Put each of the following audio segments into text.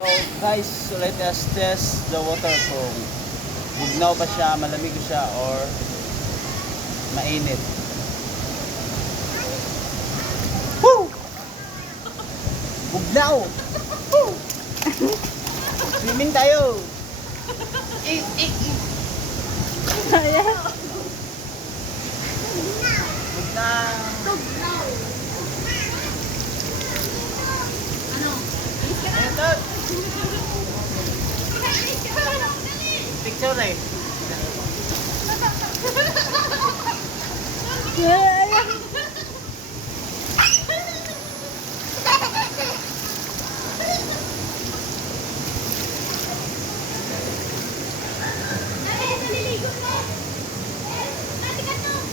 So guys, let us test the water kung bugnaw ba siya, malamig ba siya, or mainit. Woo! Bugnaw! Woo! Swimming tayo! Ayan. Bugnaw! Ito! Picture eh! Ayan.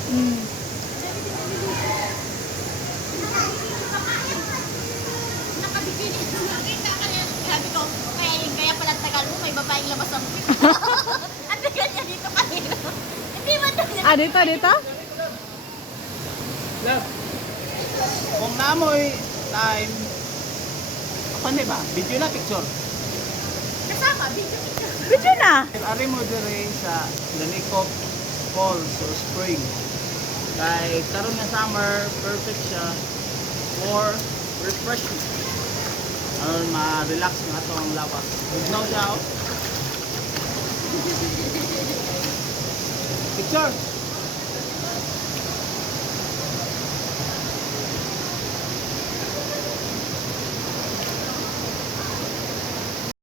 Mm. Sabi ko, kaya pala tagal mo, may babaeng labas ang ang tagal niya dito kanina. Hindi ba tagal? Ah, dito? Love! Kung namoy time, ano ba? Video na picture. Kasama, video. Video na. Ari mo dire sa Lanikop Falls or Spring. Kay karon nga summer, perfect siya for refreshment. Aron ma-relax nga ato ang lawas. Bugnaw siya oh. Picture.